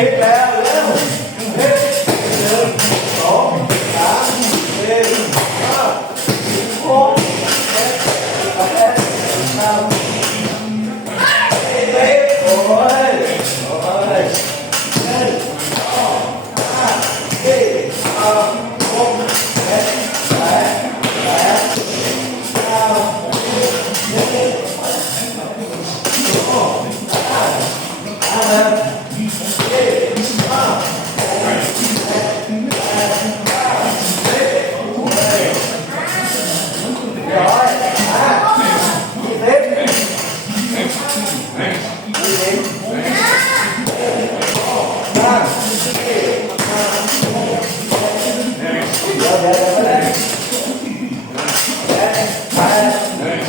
நைட்ல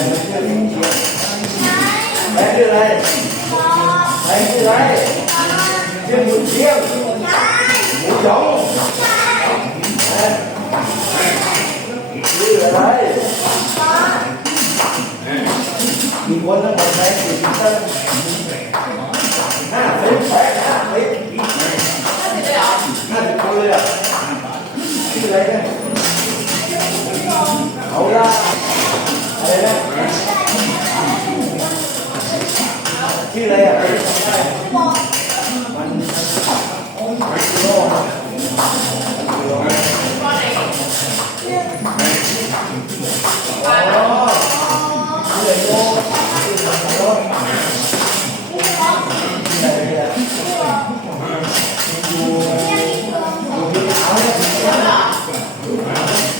Thank you, right? Thank you, right? Thank you, right? Amém.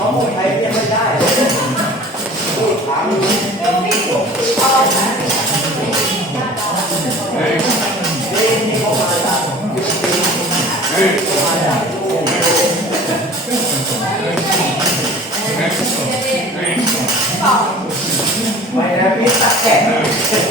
เขาคงใช้เรียกไม่ได้พูดถามเล่นที่เขามาจากเขามาจากไปนะพี่ตักแก่